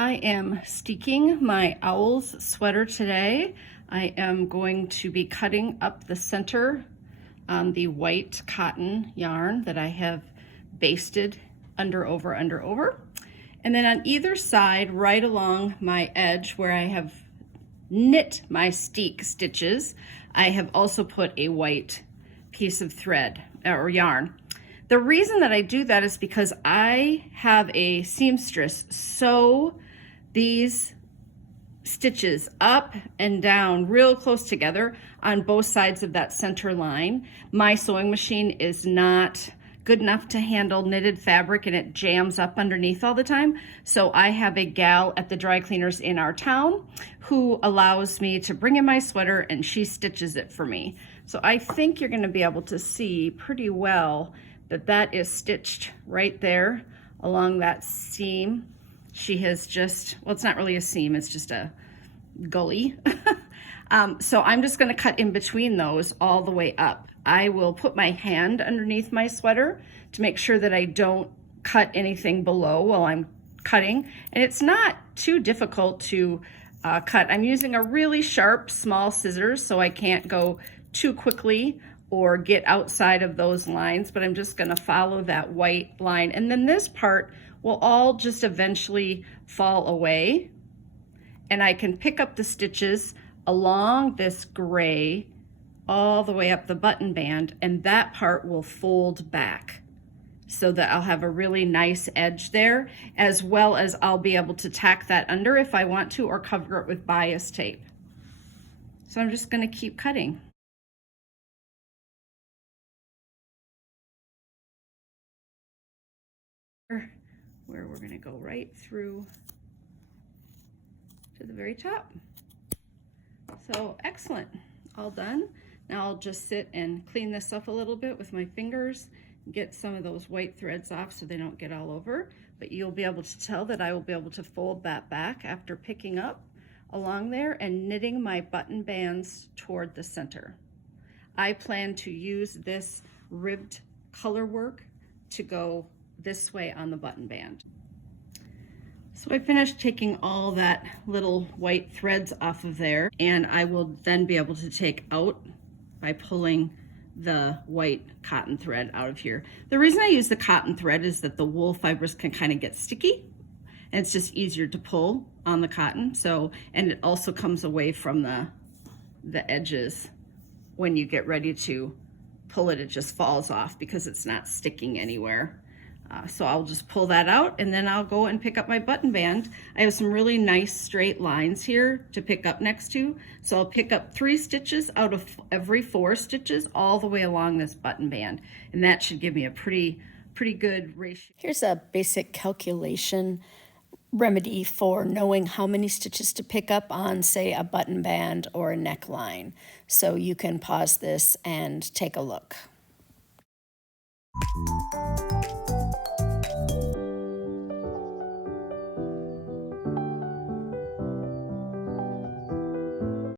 I am steeking my owl's sweater today. I am going to be cutting up the center on the white cotton yarn that I have basted under, over. And then on either side, right along my edge where I have knit my steek stitches, I have also put a white piece of thread or yarn. The reason that I do that is because I have a seamstress sew these stitches up and down real close together on both sides of that center line. My sewing machine is not good enough to handle knitted fabric and it jams up underneath all the time. So I have a gal at the dry cleaners in our town who allows me to bring in my sweater and she stitches it for me. So I think you're going to be able to see pretty well that that is stitched right there along that seam. She has just, well, it's not really a seam, it's just a gully. So I'm just going to cut in between those all the way up. I will put my hand underneath my sweater to make sure that I don't cut anything below while I'm cutting. And it's not too difficult to cut. I'm using a really sharp, small scissors, so I can't go too quickly or get outside of those lines, but I'm just gonna follow that white line. And then this part will all just eventually fall away. And I can pick up the stitches along this gray all the way up the button band, and that part will fold back so that I'll have a really nice edge there, as well as I'll be able to tack that under if I want to, or cover it with bias tape. So I'm just gonna keep cutting. Where we're going to go right through to the very top. So excellent, all done. Now I'll just sit and clean this up a little bit with my fingers, get some of those white threads off so they don't get all over, but you'll be able to tell that I will be able to fold that back after picking up along there and knitting my button bands toward the center. I plan to use this ribbed color work to go this way on the button band. So I finished taking all that little white threads off of there, and I will then be able to take out by pulling the white cotton thread out of here. The reason I use the cotton thread is that the wool fibers can kind of get sticky, and it's just easier to pull on the cotton. So, and it also comes away from the edges when you get ready to pull it, it just falls off because it's not sticking anywhere. So I'll just pull that out and then I'll go and pick up my button band. I have some really nice straight lines here to pick up next to. So I'll pick up 3 stitches out of every 4 stitches all the way along this button band. And that should give me a pretty good ratio. Here's a basic calculation remedy for knowing how many stitches to pick up on, say, a button band or a neckline. So you can pause this and take a look.